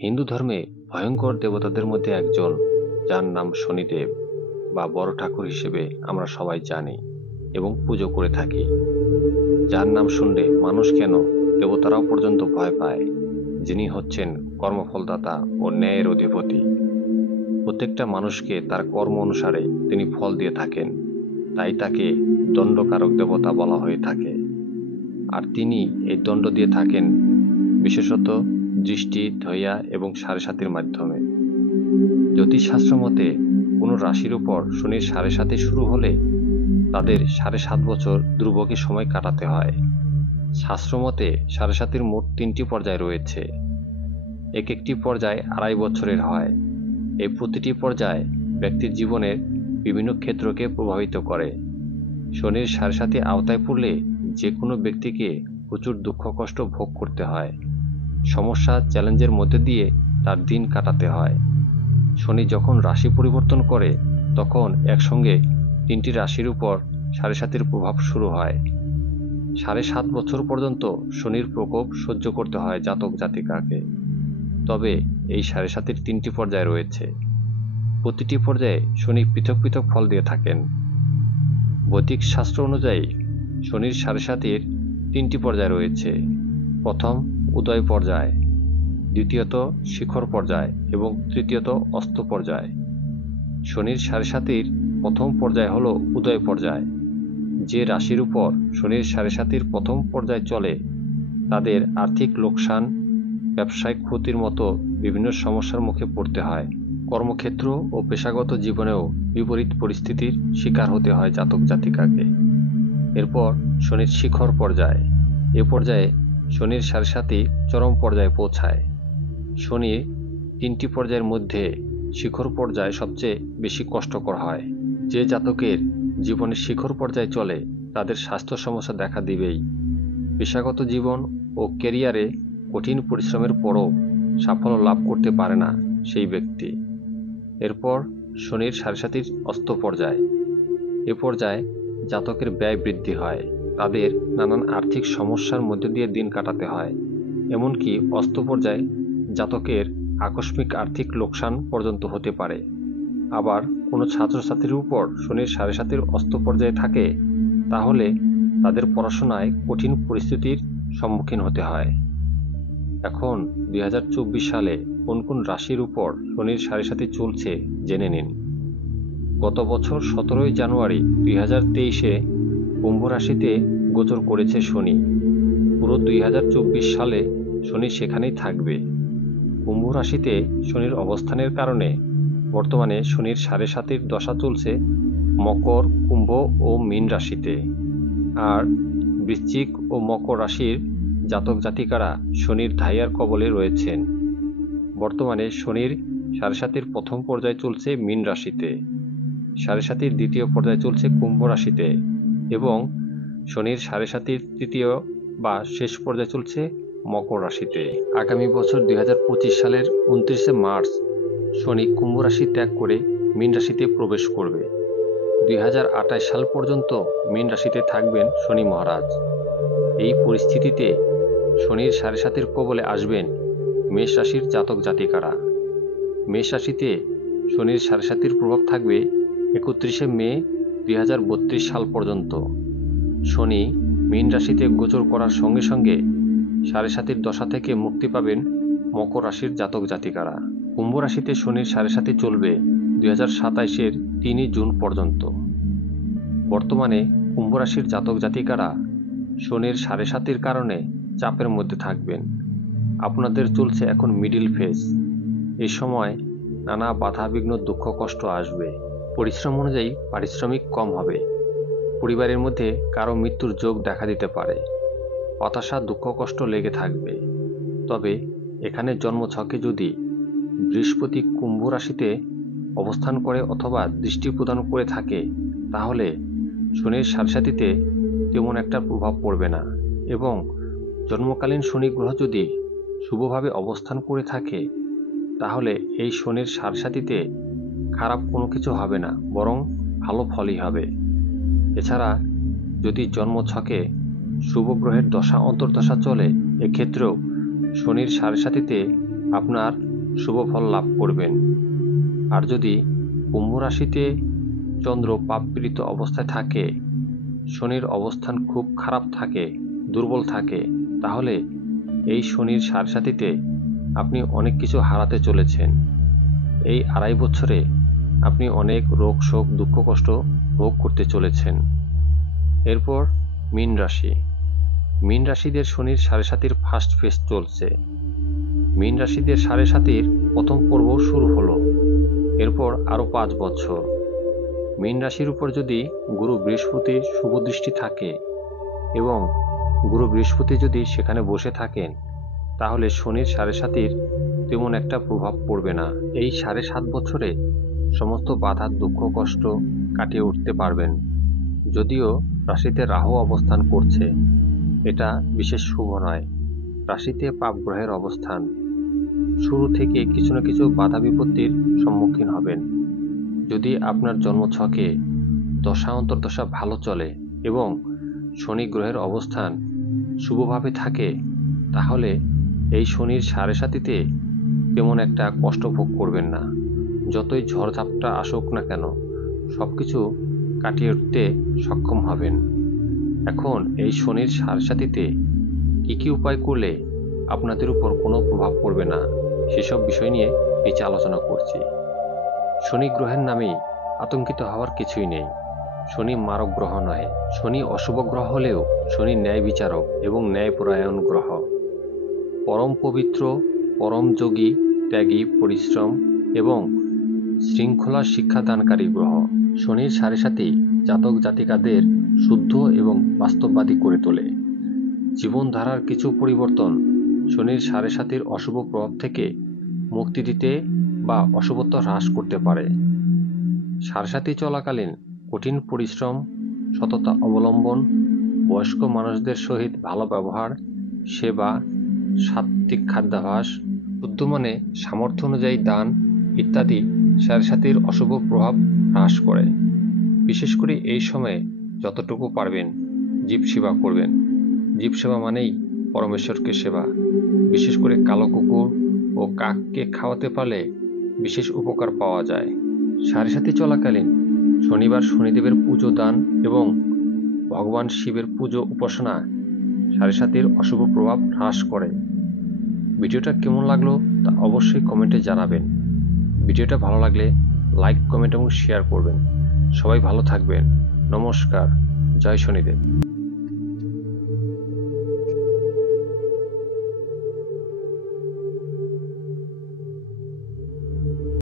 হিন্দু ধর্মে ভয়ঙ্কর দেবতাদের মধ্যে একজন, যার নাম শনিদেব বা বড় ঠাকুর হিসেবে আমরা সবাই জানি এবং পুজো করে থাকি। যার নাম শুনলে মানুষ কেন, দেবতারাও পর্যন্ত ভয় পায়, যিনি হচ্ছেন কর্মফলদাতা ও ন্যায়ের অধিপতি। প্রত্যেকটা মানুষকে তার কর্ম অনুসারে তিনি ফল দিয়ে থাকেন, তাই তাকে দণ্ডকারক দেবতা বলা হয়ে থাকে। আর তিনি এই দণ্ড দিয়ে থাকেন বিশেষত দৃষ্টি, ধৈয়া এবং সাড়ে সাতির মাধ্যমে। জ্যোতিষশাস্ত্র মতে কোনো রাশির উপর শনির সাড়ে সাতি শুরু হলে তাদের 7.5 বছর দুর্ভোগে সময় কাটাতে হয়। শাস্ত্রমতে সাড়ে সাতির মোট 3টি পর্যায় রয়েছে। এক একটি পর্যায় 2.5 বছরের হয়। এই প্রতিটি পর্যায় ব্যক্তির জীবনের বিভিন্ন ক্ষেত্রকে প্রভাবিত করে। শনির সাড়ে সাতি আওতায় পড়লে যে কোনো ব্যক্তিকে প্রচুর দুঃখ কষ্ট ভোগ করতে হয়। সমস্যা, চ্যালেঞ্জের মধ্যে দিয়ে তার দিন কাটাতে হয়। শনি যখন রাশি পরিবর্তন করে তখন একসঙ্গে 3টি রাশির উপর সাড়ে সাতির প্রভাব শুরু হয়। 7.5 বছর পর্যন্ত শনির প্রকোপ সহ্য করতে হয় জাতক জাতিকাকে। তবে এই সাড়ে সাতির 3টি পর্যায় রয়েছে। প্রতিটি পর্যায়ে শনি পৃথক পৃথক ফল দিয়ে থাকেন। বৈদিক শাস্ত্র অনুযায়ী শনির সাড়ে সাতির 3টি পর্যায় রয়েছে। প্রথম উদয় পর্যায়, দ্বিতীয়ত শিখর পর্যায় এবং তৃতীয়ত অস্ত পর্যায়। শনির সাড়ে সাতির প্রথম পর্যায় হল উদয় পর্যায়। যে রাশির উপর শনির সাড়ে সাতির প্রথম পর্যায় চলে তাদের আর্থিক লোকসান, ব্যবসায়িক ক্ষতির মতো বিভিন্ন সমস্যার মুখে পড়তে হয়। কর্মক্ষেত্র ও পেশাগত জীবনেও বিপরীত পরিস্থিতির শিকার হতে হয় জাতক জাতিকাকে। এরপর শনির শিখর পর্যায়। এ পর্যায়ে শনির সাড়ে সাতি চরম পর্যায়ে পৌঁছায়। শনির 3টি পর্যায়ের মধ্যে শিখর পর্যায় সবচেয়ে বেশি কষ্টকর হয়। যে জাতকের জীবনের শিখর পর্যায়ে চলে তাদের স্বাস্থ্য সমস্যা দেখা দিবেই। পেশাগত জীবন ও ক্যারিয়ারে কঠিন পরিশ্রমের পরও সাফল্য লাভ করতে পারে না সেই ব্যক্তি। এরপর শনির সাড়ে সাতির অস্ত পর্যায়। এ পর্যায়ে জাতকের ব্যয় বৃদ্ধি হয়, তাদের নানান আর্থিক সমস্যার মধ্যে দিয়ে দিন কাটাতে হয়। এমনকি অস্ত পর্যায়ে জাতকের আকস্মিক আর্থিক লোকসান পর্যন্ত হতে পারে। আবার কোনো ছাত্রছাত্রীর উপর শনির সাড়ে সাতির অস্ত পর্যায়ে থাকে তাহলে তাদের পড়াশোনায় কঠিন পরিস্থিতির সম্মুখীন হতে হয়। এখন 2024 সালে কোন কোন রাশির উপর শনির সাড়ে সাতি চলছে জেনে নিন। গত বছর 17 জানুয়ারি 2023-এ কুম্ভ রাশিতে গোচর করেছে শনি। পুরো 2024 সালে শনি সেখানেই থাকবে। কুম্ভ রাশিতে শনির অবস্থানের কারণে বর্তমানে শনির সাড়ে সাতির দশা চলছে মকর, কুম্ভ ও মীন রাশিতে। আর বৃশ্চিক ও মকর রাশির জাতক জাতিকারা শনির ধাইয়ার কবলে রয়েছেন। বর্তমানে শনির সাড়ে সাতির প্রথম পর্যায় চলছে মীন রাশিতে, সাড়ে সাতির দ্বিতীয় পর্যায় চলছে কুম্ভ রাশিতে এবং শনির সাড়ে সাতির তৃতীয় বা শেষ পর্যায়ে চলছে মকর রাশিতে। আগামী বছর 2025 সালের 29শে মার্চ শনি কুম্ভ রাশি ত্যাগ করে মীন রাশিতে প্রবেশ করবে। 2028 সাল পর্যন্ত মীন রাশিতে থাকবেন শনি মহারাজ। এই পরিস্থিতিতে শনির সাড়ে সাতির কবলে আসবেন মেষ রাশির জাতক জাতিকারা। মেষ রাশিতে শনির সাড়ে সাতির প্রভাব থাকবে 31শে মে 2032 সাল পর্যন্ত। শনি মীন রাশিতে গোচর করার সঙ্গে সঙ্গে সাড়ে সাতির দশা থেকে মুক্তি পাবেন মকর রাশির জাতক জাতিকারা। কুম্ভ রাশিতে শনির সাড়ে সাতি চলবে 2027-এর 3 জুন পর্যন্ত। বর্তমানে কুম্ভ রাশির জাতক জাতিকারা শনির সাড়ে সাতির কারণে চাপের মধ্যে থাকবেন। আপনাদের চলছে এখন মিডিল ফেজ। এই সময় নানা বাধা বিঘ্ন, দুঃখ কষ্ট আসবে। পরিশ্রম অনুযায়ী পারিশ্রমিক কম হবে। পরিবারের মধ্যে কারো মৃত্যুর যোগ দেখা দিতে পারে। হতাশা, দুঃখ কষ্ট লেগে থাকবে। তবে এখানে জন্মছকে যদি বৃহস্পতি কুম্ভ রাশিতে অবস্থান করে অথবা দৃষ্টি প্রদান করে থাকে তাহলে শনির সাড়ে সাতিতে তেমন একটা প্রভাব পড়বে না এবং জন্মকালীন শনি গ্রহ যদি শুভভাবে অবস্থান করে থাকে তাহলে এই শনির সাড়ে সাতিতে খারাপ কোনো কিছু হবে না, বরং ভালো ফলই হবে। এছাড়া যদি জন্মছকে শুভ গ্রহের দশা অন্তর্দশা চলে এক্ষেত্রেও শনির সাড়ে সাতিতে আপনার শুভ ফল লাভ করবেন। আর যদি কুম্ভ রাশিতে চন্দ্র পাপপীড়িত অবস্থায় থাকে, শনির অবস্থান খুব খারাপ থাকে, দুর্বল থাকে, তাহলে এই শনির সাড়েসাতিতে আপনি অনেক কিছু হারাতে চলেছেন। এই 2.5 বছরে আপনি অনেক রোগ শোক দুঃখ কষ্ট ভোগ করতে চলেছেন। এরপর মীন রাশি। মীন রাশিদের শনির সাড়েসাতির ফার্স্ট ফেজ চলছে। মীন রাশিদের সাড়েসাতির প্রথম পর্ব শুরু হলো। এরপর আরও 5 বছর। মীন রাশির উপর যদি গুরু বৃহস্পতির শুভ দৃষ্টি থাকে এবং গুরু বৃহস্পতি যদি সেখানে বসে থাকেন, তাহলে শনির সাড়েসাতির তেমন একটা প্রভাব পড়বে না। এই 7.5 বছরে সমস্ত বাধা দুঃখ কষ্ট কাটিয়ে উঠতে পারবেন। যদিও রাশিতে রাহু অবস্থান করছে, এটা বিশেষ শুভ নয়। রাশিতে পাপ গ্রহের অবস্থান, শুরু থেকে কিছু না কিছু বাধা বিপত্তির সম্মুখীন হবেন। যদি আপনার জন্মছকে দশা অন্তর্দশা ভালো চলে এবং শনি গ্রহের অবস্থান শুভভাবে থাকে, তাহলে এই শনির সাড়েসাতিতে তেমন একটা কষ্ট ভোগ করবেন না। যতই ঝড়ঝাপটা আসুক না কেন, সবকিছু কাটিয়ে উঠতে সক্ষম হবেন। এখন এই শনির সাড়েসাতিতে কি উপায় করলে আপনাদের উপর কোনো প্রভাব পড়বে না, সেসব বিষয় নিয়ে নিচে আলোচনা করছি। শনি গ্রহের নামেই আতঙ্কিত হওয়ার কিছুই নেই। শনি মারক গ্রহ নয়। শনি অশুভ গ্রহ হলেও শনি ন্যায় বিচারক এবং ন্যায়পরায়ণ গ্রহ। পরম পবিত্র, পরম যোগী, ত্যাগী, পরিশ্রম এবং শৃঙ্খলা শিক্ষাদানকারী গ্রহ। শনির সাড়েসাতি জাতক জাতিকাদের শুদ্ধ এবং বাস্তববাদী করে তোলে। জীবনধারার কিছু পরিবর্তন শনির সাড়েসাতির অশুভ প্রভাব থেকে মুক্তি দিতে বা অশুভত্ব হ্রাস করতে পারে। সাড়েসাতি চলাকালীন কঠিন পরিশ্রম, সততা অবলম্বন, বয়স্ক মানুষদের সহিত ভালো ব্যবহার, সেবা, সাত্ত্বিক খাদ্যাভ্যাস, বুদ্ধমানে সামর্থ্য অনুযায়ী দান ইত্যাদি সাড়েসাতির অশুভ প্রভাব হ্রাস করে। বিশেষ করে এই সময়ে যতটুকু পারবেন জীব সেবা করবেন। জীব সেবা মানেই পরমেশ্বরকে সেবা। বিশেষ করে কালো কুকুর ও কাককে খাওয়াতে পারলে বিশেষ উপকার পাওয়া যায়। সাড়েসাতি চলাকালীন শনিবার শনিদেবের পুজো দান এবং ভগবান শিবের পুজো উপাসনা সাড়েসাতির অশুভ প্রভাব হ্রাস করে। ভিডিওটা কেমন লাগলো তা অবশ্যই কমেন্টে জানাবেন। ভিডিওটা ভালো লাগলে লাইক, কমেন্ট এবং শেয়ার করবেন। সবাই ভালো থাকবেন। নমস্কার। জয় শনিদেব।